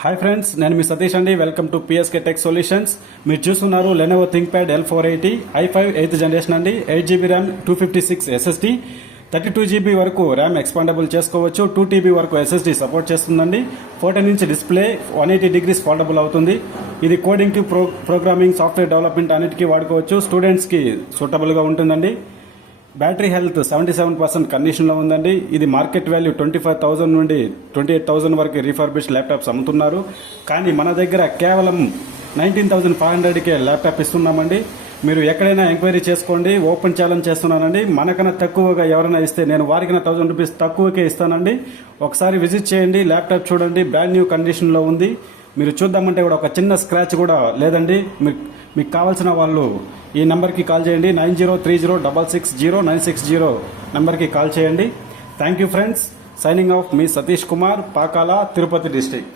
Hi friends, నేను మీ సతీష్ అండి. Welcome to PSK tech solutions. మీరు చూస్తున్నారు Lenovo ThinkPad L480 i5 8th generation అండి. 8GB ర్యామ్, 256 SSD, 32GB వరకు ర్యామ్ ఎక్స్పాండబుల్ చేసుకోవచ్చు. 2TB వరకు SSD సపోర్ట్ చేస్తుందండి. 14 ఇంచ్ డిస్ప్లే, 180 degrees ఫోల్డబుల్ అవుతుంది. ఇది కోడింగ్కి, ప్రోగ్రామింగ్, సాఫ్ట్వేర్ డెవలప్మెంట్ అన్నిటికీ వాడుకోవచ్చు. స్టూడెంట్స్కి సూటబుల్గా ఉంటుందండి. బ్యాటరీ హెల్త్ 77% కండిషన్లో ఉందండి. ఇది మార్కెట్ వాల్యూ 25,000 నుండి 28,000 వరకు రీఫర్బిష్డ్ ల్యాప్టాప్స్ అమ్ముతున్నారు. కానీ మన దగ్గర కేవలం 19,500కే ల్యాప్టాప్ ఇస్తున్నామండి. మీరు ఎక్కడైనా ఎంక్వైరీ చేసుకోండి. ఓపెన్ ఛాలెంజ్ చేస్తున్నానండి. మనకన్నా తక్కువగా ఎవరైనా ఇస్తే నేను వారికన్నా 1000 రూపీస్ తక్కువకే ఇస్తానండి. ఒకసారి విజిట్ చేయండి, ల్యాప్టాప్ చూడండి. బ్రాండ్ న్యూ కండిషన్లో ఉంది. మీరు చూద్దామంటే కూడా ఒక చిన్న స్క్రాచ్ కూడా లేదండి. మీకు కావాల్సిన వాళ్ళు ఈ నెంబర్కి కాల్ చేయండి. 9030660960 నెంబర్కి కాల్ చేయండి. Thank you friends. Signing off me Satish Kumar, Pakala, Tirupati district.